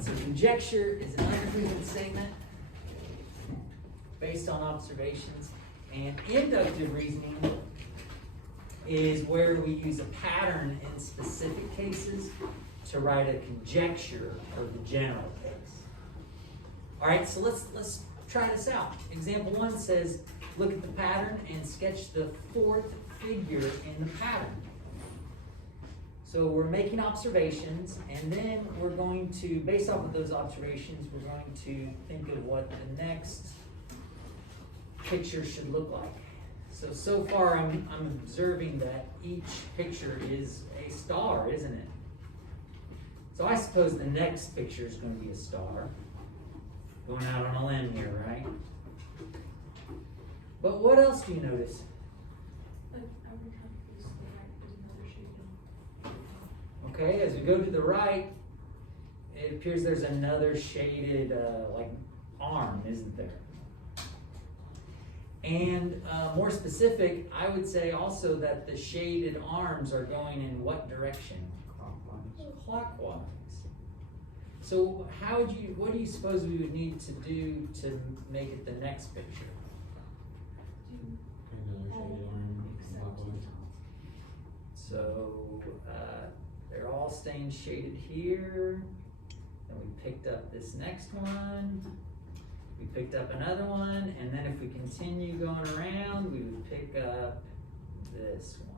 So conjecture is an unproven statement based on observations, and inductive reasoning is where we use a pattern in specific cases to write a conjecture for the general case. All right, so let's try this out. Example 1 says, look at the pattern and sketch the fourth figure in the pattern. So we're making observations, and then we're going to, based off of those observations, we're going to think of what the next picture should look like. So far I'm observing that each picture is a star, isn't it? So I suppose the next picture is going to be a star. Going out on a limb here, right? But what else do you notice? Okay, as we go to the right, it appears there's another shaded like arm, isn't there? And more specific, I would say also that the shaded arms are going in what direction? Clockwise. So what do you suppose we would need to do to make it the next picture? So they're all staying shaded here. Then we picked up this next one. We picked up another one, and then if we continue going around, we would pick up this one.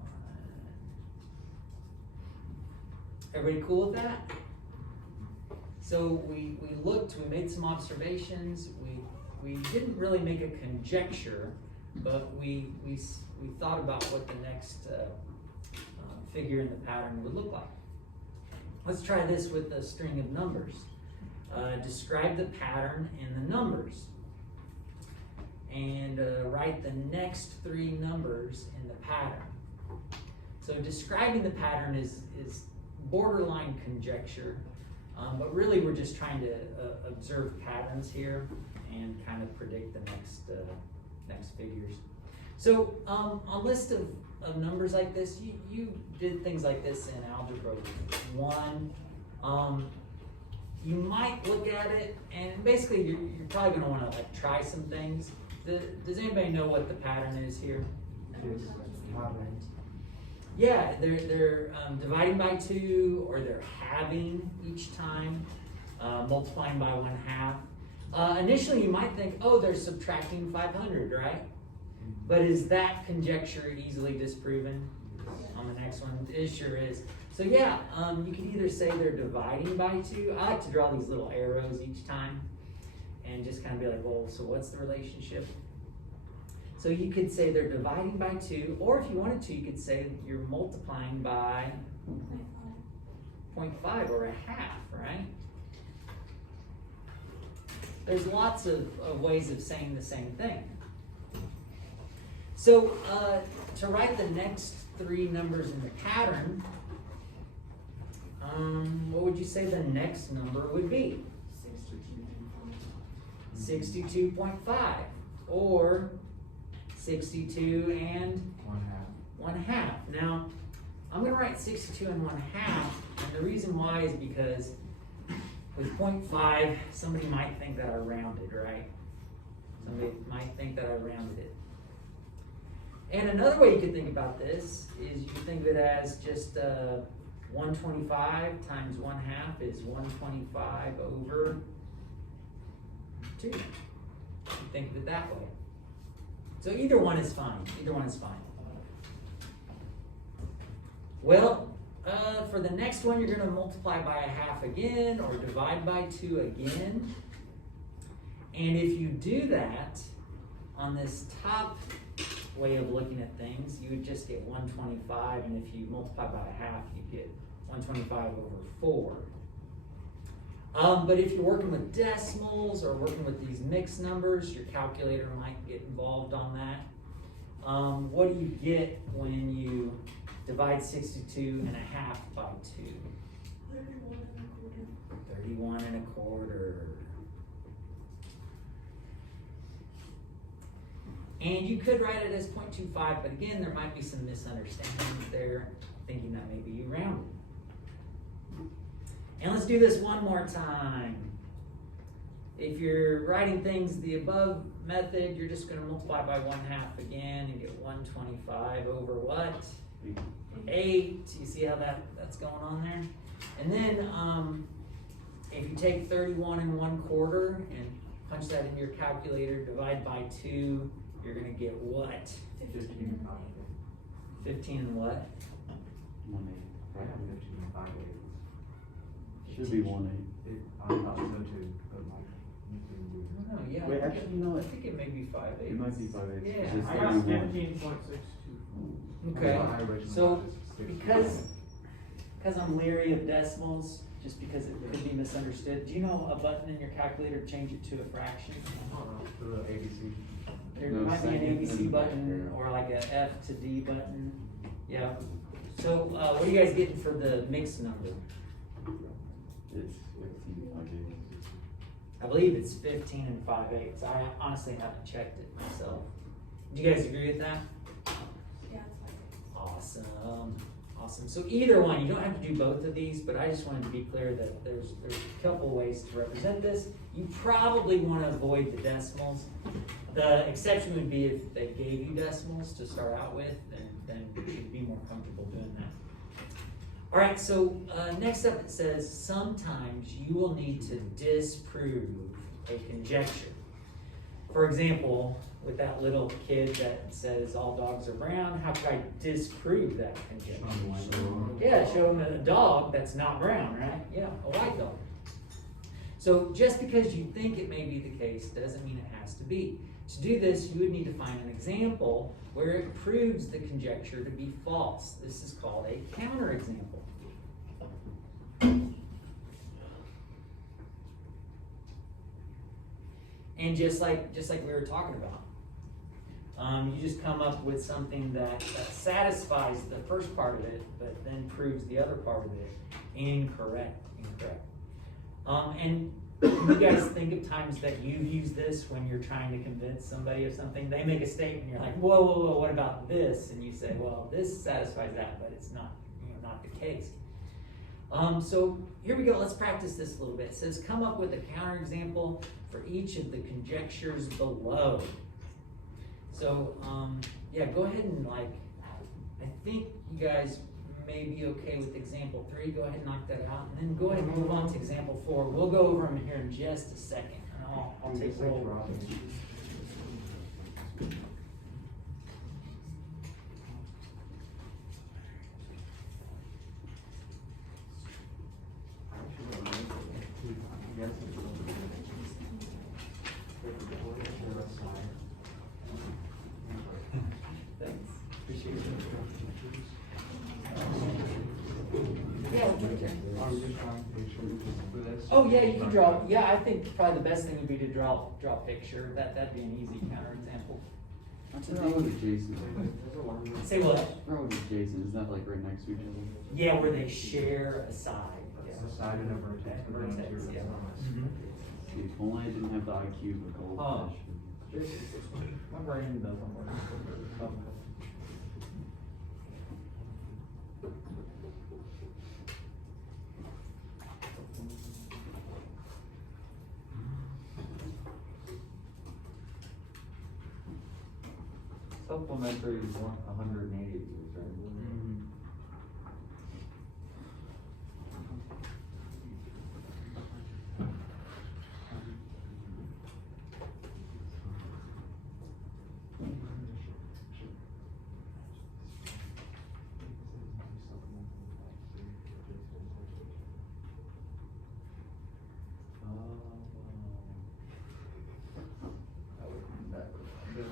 Everybody cool with that? So we looked, we made some observations. We didn't really make a conjecture, but we thought about what the next figure in the pattern would look like. Let's try this with a string of numbers. Describe the pattern in the numbers. And write the next 3 numbers in the pattern. So describing the pattern is borderline conjecture, but really we're just trying to observe patterns here and kind of predict the next figures. So a list of numbers like this, you did things like this in Algebra 1. You might look at it, and basically you're probably going to want to like try some things. Does anybody know what the pattern is here? Yeah, they're dividing by 2, or they're halving each time, multiplying by 1/2. Initially you might think, oh, they're subtracting 500, right? But is that conjecture easily disproven on the next one? It sure is. So yeah, you can either say they're dividing by 2. I like to draw these little arrows each time and just kind of be like, well, so what's the relationship? So you could say they're dividing by 2, or if you wanted to, you could say you're multiplying by 0.5 or 1/2, right? There's lots of ways of saying the same thing. So to write the next 3 numbers in the pattern, what would you say the next number would be? 62.5, or 62 and 1/2. Now, I'm going to write 62 and 1/2, and the reason why is because with 0.5, somebody might think that I rounded, right? Somebody might think that I rounded it. And another way you could think about this is you could think of it as just 125 times 1/2 is 125 over 2. You think of it that way. So either one is fine. Either one is fine. Well, for the next one, you're going to multiply by 1/2 again, or divide by 2 again. And if you do that on this top way of looking at things, you would just get 125, and if you multiply by 1/2, you get 125 over 4. But if you're working with decimals or working with these mixed numbers, your calculator might get involved on that. What do you get when you divide 62 and 1/2 by 2? 31 1/4. And you could write it as 0.25, but again, there might be some misunderstandings there, thinking that maybe you rounded. And let's do this one more time. If you're writing things the above method, you're just going to multiply by 1/2 again and get 125 over what? 8. You see how that's going on there? And then if you take 31 1/4 and punch that in your calculator, divide by 2, you're going to get what? 15 and 5. 15 and what? 1/8. I have 15 and 5/8. Should be 1/8. I thought so too, but like, No, yeah. Wait, actually, you know I what? think it may be 5/8. It might be 5/8. Yeah. It's I got 31. 15.62. Okay. I originally So thought it was because I'm leery of decimals, just because it could be misunderstood. Do you know a button in your calculator to change it to a fraction? I don't know, for the ABC. There No, might be an second ABC and button there. or like a F to D button. Yeah. So what are you guys getting for the mixed number? It's 15 5/8. I believe it's 15 and 5/8. I honestly haven't checked it myself. Do you guys agree with that? Yeah, it's like Awesome. Awesome. So either one, you don't have to do both of these, but I just wanted to be clear that there's a couple ways to represent this. You probably want to avoid the decimals. The exception would be if they gave you decimals to start out with, then you'd be more comfortable doing that. All right, so next up it says, sometimes you will need to disprove a conjecture. For example, with that little kid that says all dogs are brown, how could I disprove that conjecture? Yeah, show him a dog that's not brown, right? Yeah, a white dog. So just because you think it may be the case doesn't mean it has to be. To do this, you would need to find an example where it proves the conjecture to be false. This is called a counterexample. And just like we were talking about, you just come up with something that satisfies the first part of it, but then proves the other part of it incorrect. And you guys think of times that you've used this when you're trying to convince somebody of something. They make a statement, you're like, whoa, what about this? And you say, well, this satisfies that, but it's not, not the case. So here we go. Let's practice this a little bit. It says, come up with a counterexample for each of the conjectures below. So yeah, go ahead and I think you guys may be okay with example 3. Go ahead and knock that out, and then go ahead and move on to example 4. We'll go over them here in just a second. And I'll take roll. Thanks. Appreciate it. Oh yeah, you can draw. Yeah, I think probably the best thing would be to draw a picture. That'd be an easy counterexample. What's the road with Jason? Say what? Road with Jason, is that like right next to each other? Yeah, where they share a side. Yeah. The side and a vertex. Vertex, yeah. If only I didn't have the IQ of a goldfish. My brain doesn't work. Supplementary is 180 years, right? I would never do it.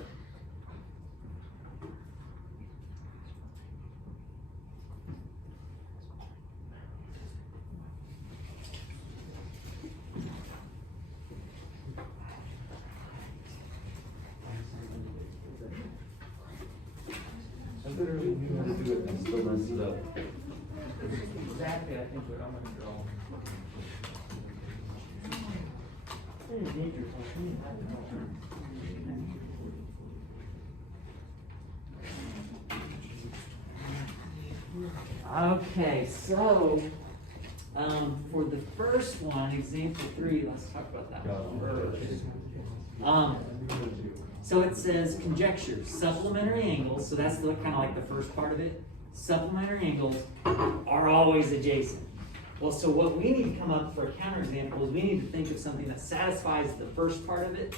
I literally knew how to do it and still messed it up. Exactly, I think what I'm gonna draw. Okay, so For the first one, example 3, let's talk about that one first. So it says conjecture, supplementary angles, so that's kind of like the first part of it. Supplementary angles are always adjacent. Well, so what we need to come up for a counterexample is we need to think of something that satisfies the first part of it.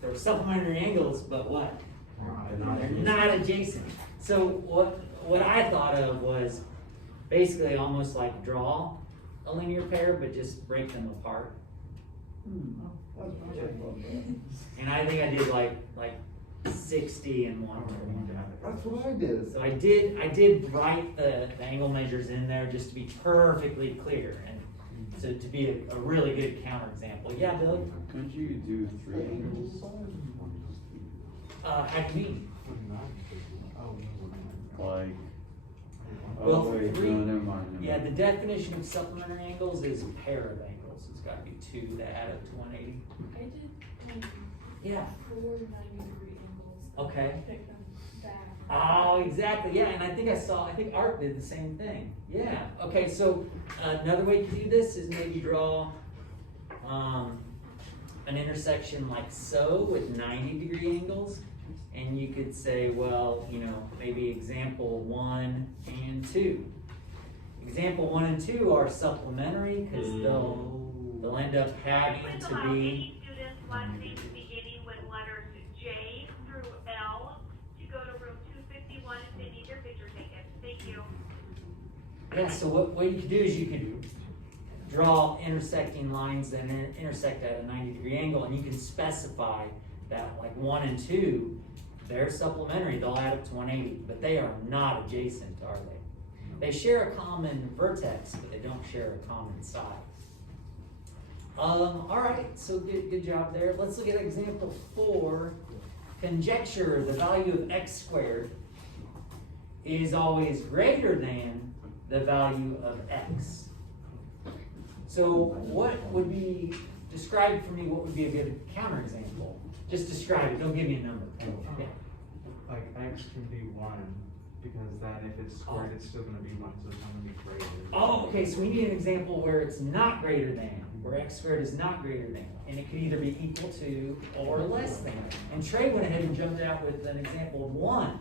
They're supplementary angles, but what? They're not adjacent. So what I thought of was basically almost like draw a linear pair, but just break them apart. And I think I did like 60 and one. That's what I did. So I did write the angle measures in there just to be perfectly clear and to be a really good counterexample. Yeah, Billy? Couldn't you do 3 angles? How do you mean? Like, Well, oh wait, three- no, never mind. Never Yeah, the mind. definition of supplementary angles is a pair of angles. It's gotta be 2 that add up to 180. I did, Yeah. 4 90-degree angles. Okay. I picked them back. Oh, exactly, yeah, and I think Art did the same thing. Yeah, okay, so another way to do this is maybe draw an intersection like so with 90-degree angles. And you could say, well, maybe example 1 and 2. Example 1 and 2 are supplementary because they'll end up having Please to allow be. any students' last names beginning with letters J through L to go to room 251 if they need their picture taken. Thank you. Yeah, so what you could do is you could draw intersecting lines that intersect at a 90-degree angle, and you can specify that like 1 and 2, they're supplementary, they'll add up to 180, but they are not adjacent, are they? They share a common vertex, but they don't share a common side. All right, so good job there. Let's look at example 4. Conjecture the value of x squared is always greater than the value of x. So what would be, describe for me what would be a good counterexample? Just describe it, don't give me a number. Yeah. Like X can be 1, because then if it's squared, it's still gonna be 1, so it's not gonna be greater. Oh, okay, so we need an example where it's not greater than, where x squared is not greater than, and it could either be equal to or less than. And Trey went ahead and jumped out with an example of 1.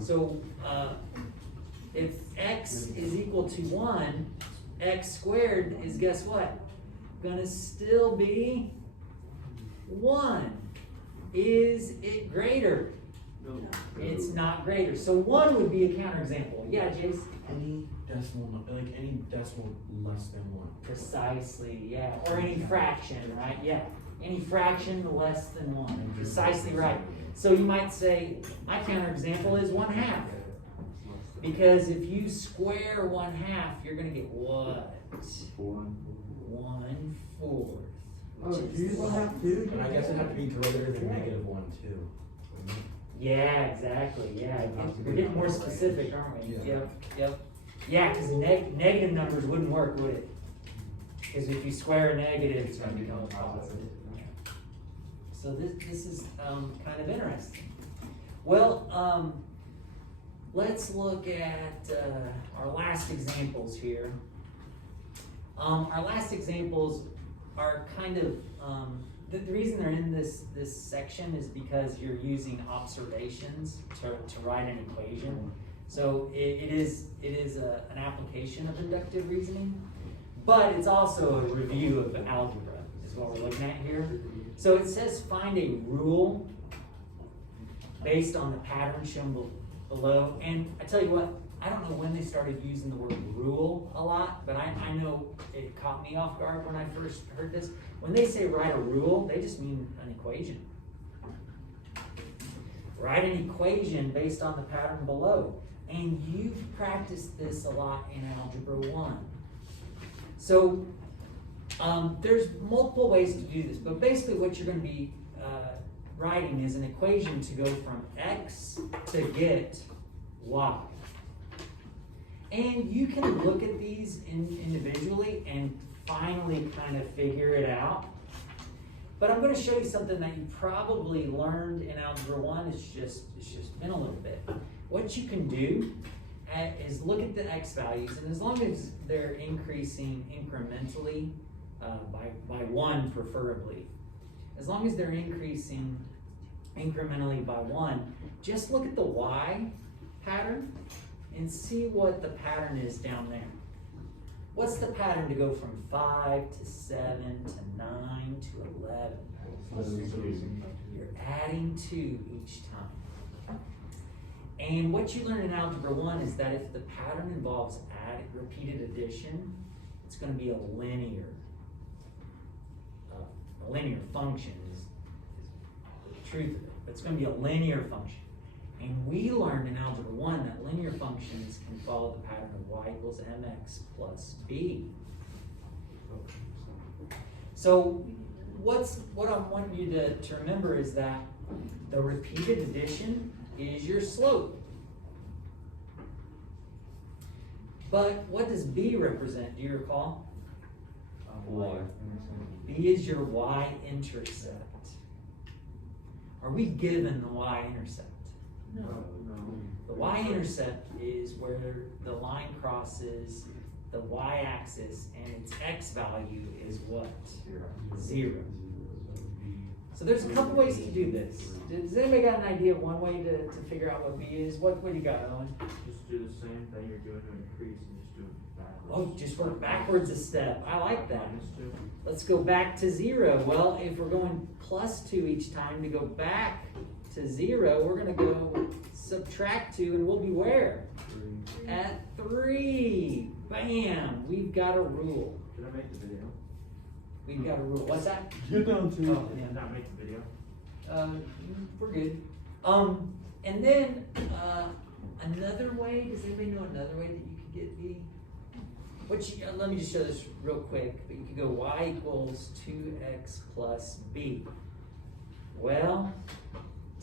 So if x is equal to 1, x squared is, guess what? Gonna still be 1. Is it greater? No. It's not greater. So 1 would be a counterexample. Yeah, Jace? Any decimal less than 1. Precisely, yeah. Or any fraction, right? Yeah. Any fraction less than 1. Precisely right. So you might say, my counterexample is 1/2. Because if you square 1/2, you're going to get what? 1/4. Oh, do you have to? And I guess it had to be greater than -1 too. Yeah, exactly. Yeah, we're getting more specific, aren't we? Yeah. Yep. Yeah, because negative numbers wouldn't work, would it? Because if you square a negative, it's going to become a positive. So this is kind of interesting. Well, let's look at our last examples here. Our last examples are kind of, the reason they're in this section is because you're using observations to write an equation. So it is an application of inductive reasoning, but it's also a review of algebra is what we're looking at here. So it says find a rule based on the pattern shown below. And I tell you what, I don't know when they started using the word rule a lot, but I know it caught me off guard when I first heard this. When they say write a rule, they just mean an equation. Write an equation based on the pattern below. And you've practiced this a lot in Algebra 1. So there's multiple ways to do this, but basically what you're going to be writing is an equation to go from x to get y. And you can look at these individually and finally kind of figure it out. But I'm going to show you something that you probably learned in Algebra 1. It's just been a little bit. What you can do is look at the x values, and as long as they're increasing incrementally, by 1 preferably, as long as they're increasing incrementally by 1, just look at the y pattern and see what the pattern is down there. What's the pattern to go from 5 to 7 to 9 to 11? You're adding 2 each time. And what you learn in Algebra 1 is that if the pattern involves repeated addition, it's going to be a linear function is the truth of it. But it's going to be a linear function. And we learned in Algebra 1 that linear functions can follow the pattern of y equals mx plus b. So what I want you to remember is that the repeated addition is your slope. But what does b represent? Do you recall? Y. B is your y-intercept. Are we given the y-intercept? No. The y-intercept is where the line crosses the y-axis and its x value is what? 0. So there's a couple ways to do this. Does anybody got an idea of one way to figure out what b is? What do you got, Owen? Just do the same thing you're doing to increase and just do it backwards. Oh, just work backwards a step. I like that. -2. Let's go back to 0. Well, if we're going +2 each time to go back to 0, we're going to go subtract 2 and we'll be where? 3. At 3. Bam! We've got a rule. Did I make the video? We've got a rule. What's that? Get down to Oh, Did yeah. not make the video? We're good. And then another way, does anybody know another way that you could get b? Let me just show this real quick. But you could go y equals 2x plus b. Well,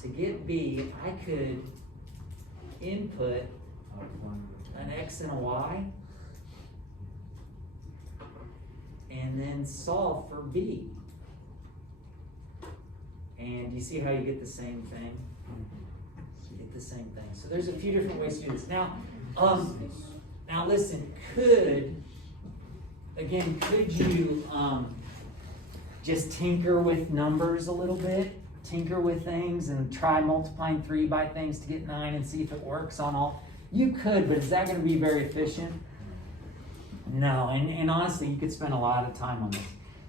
to get b, I could input an x and a y and then solve for b. And you see how you get the same thing? You get the same thing. So there's a few different ways to do this. Now listen, could you just tinker with numbers a little bit? Tinker with things and try multiplying 3 by things to get 9 and see if it works on all? You could, but is that going to be very efficient? No, and honestly, you could spend a lot of time on this.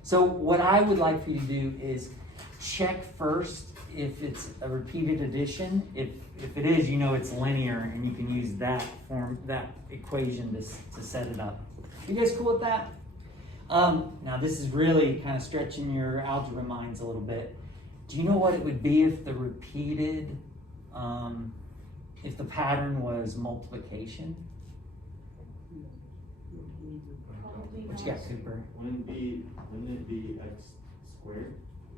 So what I would like for you to do is check first if it's a repeated addition. If it is, you know it's linear, and you can use that equation to set it up. You guys cool with that? Now this is really kind of stretching your algebra minds a little bit. Do you know what it would be if the repeated, if the pattern was multiplication? What you got, Cooper? Wouldn't it be x squared?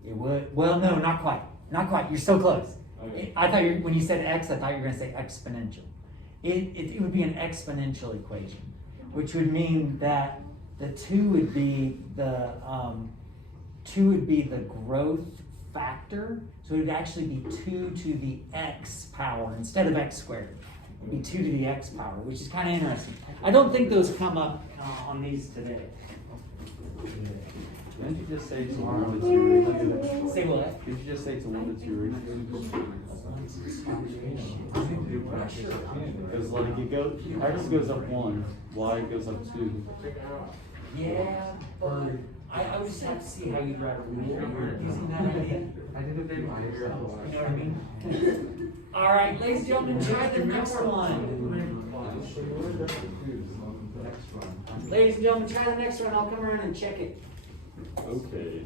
It would. Well, no, not quite. Not quite. You're so close. Okay. I thought when you said x, I thought you were going to say exponential. It would be an exponential equation, which would mean that the 2 would be the growth factor. So it would actually be 2 to the x power instead of x squared. It'd be 2 to the x power, which is kind of interesting. I don't think those come up on these today. Didn't you just say it's 1 to 2 ratios? Say what? Did you just say it's a 1 to 2 ratio? Because like it goes, x goes up 1, y goes up 2. Yeah, but I would just have to see how you'd write a rule using that idea. I did a video. You know what I mean? All right, ladies and gentlemen, try the next one. Ladies and gentlemen, try the next one. I'll come around and check it. Okay.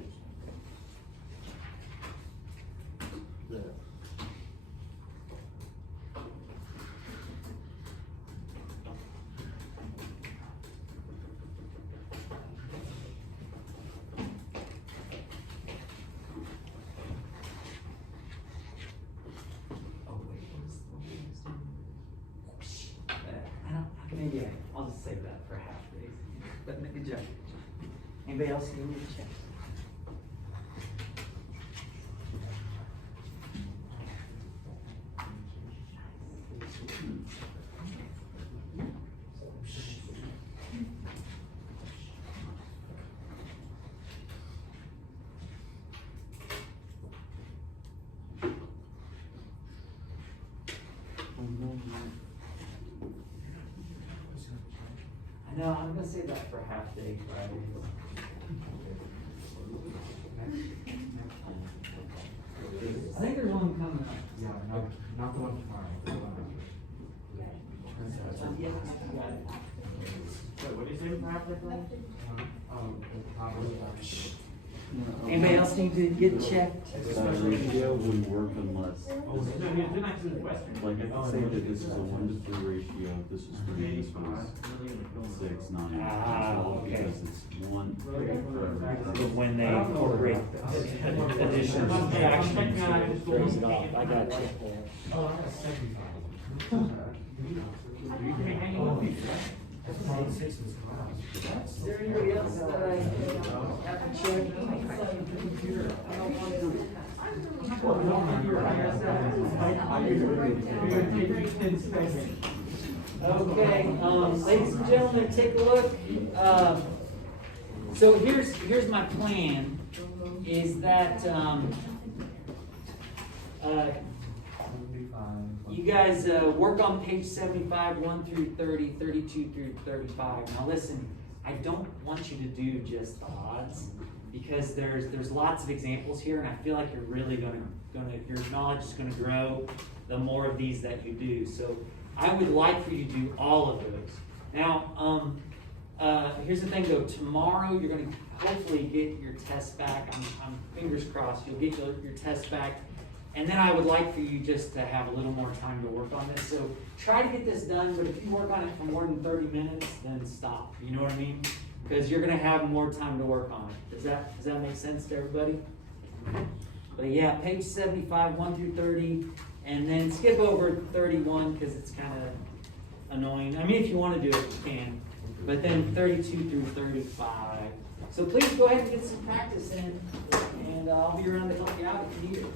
Maybe I'll just save that for half days. But good job. Anybody else you need to check? No, I'm gonna save that for half day Friday. I think there's one coming up. Yeah, not the one tomorrow. The one after. Yeah, I got it. Wait, what did you say for half day? Anybody else need to get checked? Ratio wouldn't work unless, Oh, no, yeah, then I said Western. like, I could say that this is a 1-to-3 ratio, this is 3, this was 6, 9, Ah, 12, okay. because it's 1 for every. But when they incorporate additional subtraction, it throws it off. I got you. Oh, I got 75. You can hang on with me. That's probably 6 was Is there anybody else that I haven't checked? Okay, ladies and gentlemen, take a look. So here's my plan, is that, you guys, work on page 75, 1 through 30, 32 through 35. Now listen, I don't want you to do just the odds, because there's lots of examples here, and I feel like you're really your knowledge is gonna grow the more of these that you do. So I would like for you to do all of those. Now, here's the thing though, tomorrow you're gonna hopefully get your test back. I'm fingers crossed, you'll get your test back. And then I would like for you just to have a little more time to work on this. So try to get this done, but if you work on it for more than 30 minutes, then stop. You know what I mean? Because you're gonna have more time to work on it. Does that make sense to everybody? But yeah, page 75, 1 through 30, and then skip over 31 because it's kind of annoying. I mean, if you want to do it, you can. But then 32 through 35. So please go ahead and get some practice in, and I'll be around to help you out if you need it.